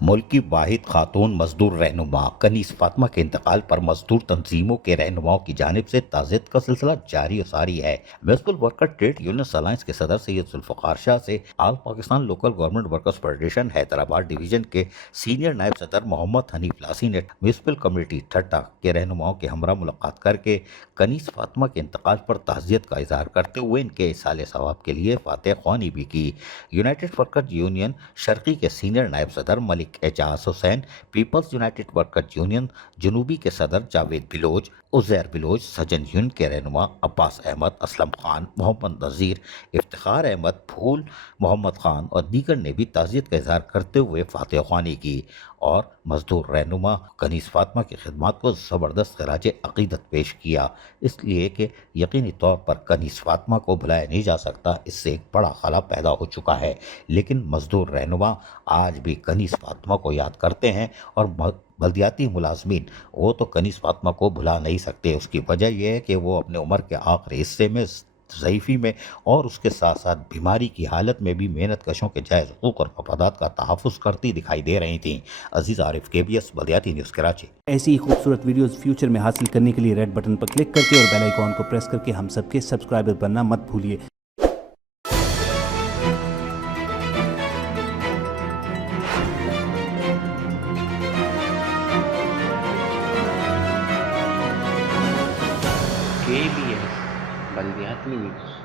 ملک کی واحد خاتون مزدور رہنما کنیز فاطمہ کے انتقال پر مزدور تنظیموں کے رہنماؤں کی جانب سے تعزیت کا سلسلہ جاری و ساری ہے۔ Municipal worker trade unions alliance کے صدر سید ذوالفقار شاہ سے all Pakistan local government workers federation Hyderabad division کے سینئر نائب صدر محمد حنیف لاسی نے میونسپل کمیٹی ٹھٹہ کے رہنماؤں کے ہمراہ ملاقات کر کے کنیز فاطمہ کے انتقال پر تعزیت کا اظہار کرتے ہوئے ان کے ایصال ثواب کے لیے فاتح خوانی بھی کی۔ یونائٹڈ ورکر یونین شرقی کے سینئر نائب صدر ملک اعجاز حسین، پیپلز یونائٹڈ ورکر یونین جنوبی کے صدر جاوید بلوچ، عزیر بلوچ، سجن یونین کے رہنما عباس احمد، اسلم خان، محمد نذیر، افتخار احمد، پھول محمد خان اور دیگر نے بھی تعزیت کا اظہار کرتے ہوئے فاتح خوانی کی اور مزدور رہنما کنیز فاطمہ کی خدمات کو زبردست خراج عقیدت پیش کیا، اس لیے کہ یقینی طور پر کنیز فاطمہ کو بھلایا نہیں جا سکتا، اس سے ایک بڑا خلا پیدا ہو چکا ہے، لیکن مزدور رہنما آج بھی کنیز فاطمہ کو یاد کرتے ہیں اور بلدیاتی ملازمین وہ تو کنیز فاطمہ کو بھلا نہیں سکتے۔ اس کی وجہ یہ ہے کہ وہ اپنے عمر کے آخری حصے میں ضعیفی میں اور اس کے ساتھ ساتھ بیماری کی حالت میں بھی محنت کشوں کے جائز حقوق اور مفادات کا تحفظ کرتی دکھائی دے رہی تھیں۔ عزیز عارف، KBS بلدیاتی نیوز کراچی۔ ایسی ہی خوبصورت ویڈیوز فیوچر میں حاصل کرنے کے لیے ریڈ بٹن پر کلک کر کے اور بیل آئیکن کو پریس کر کے ہم سب کے سبسکرائبر بننا مت بھولیے۔ KBS بلدیاتی نیوز۔